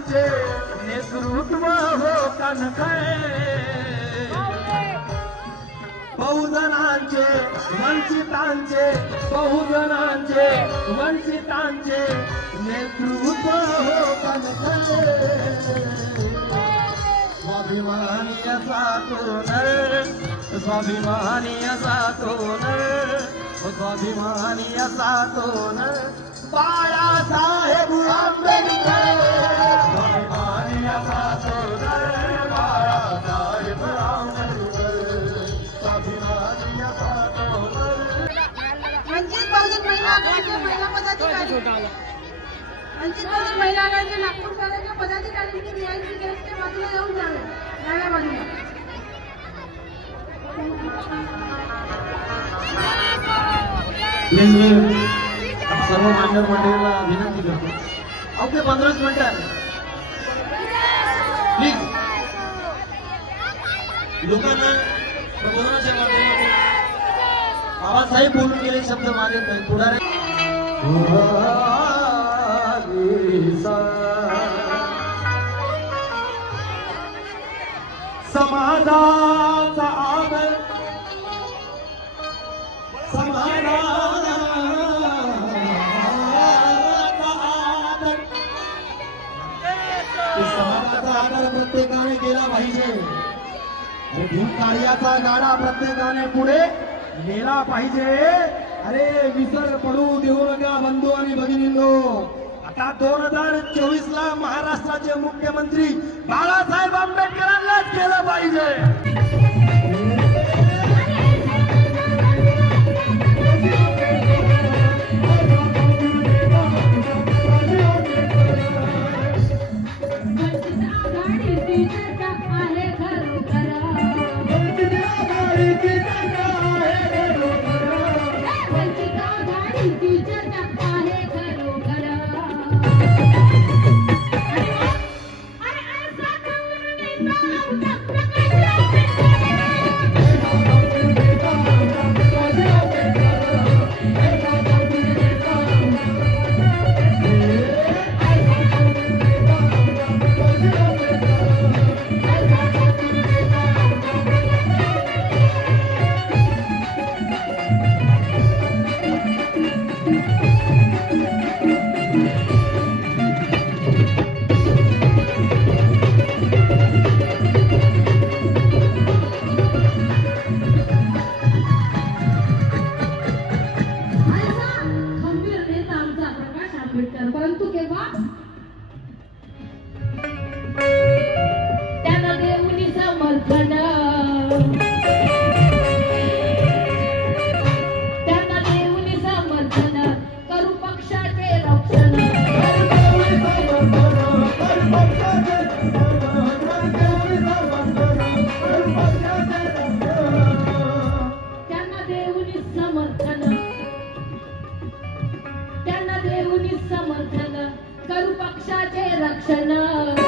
बहुजनांचे नेतृत्व हो कणखर, बहुजनांचे वंचितांचे, बहुजनांचे वंचितांचे नेतृत्व हो कणखर. स्वाभिमानी असा तो नर, स्वाभिमानी असा तो नर, स्वाभिमानी असा तो नर बाळासाहेब आंबेडकर. स्वाभिमानी असा तो नर बाळासाहेब आंबेडकर. स्वाभिमानी असा तो नर. वंचित बहुजन महिला आघाडीचे महिला पदाधिकारी, वंचित बहुजन महिला आघाडीचे नागपूर शहराच्या पदाधिकाऱ्यांनी व्हीआयपी गेटच्या बाजूला येऊन जावे, डाव्या बाजूला. सर्व मान्य मंडळीला विनंती करतो, अवघे 15 मिनिटं प्लीज लोकांना प्रबोधनाच्या माध्यमातून बाबासाहेब बोलून गेले शब्द मागे नाही. पुढारी समाजाचा आदर, समाजाचा आदर प्रत्येकाने केला पाहिजे. कार्याचा गाडा प्रत्येकाने पुढे नेला पाहिजे. अरे विसर पडू देऊ नका बंधू आणि भगिनींनो. आता 2024 ला महाराष्ट्राचे मुख्यमंत्री बाळासाहेब आंबेडकरांनाच केलं पाहिजे. परंतु केव्हा त्यांना देऊनी समर्थन, त्यांना देऊनी समर्थन करू पक्षाचे रक्षण, त्यांना देऊनी समर्थन, त्यांना देऊनी समर्थन करू पक्षाचे रक्षण.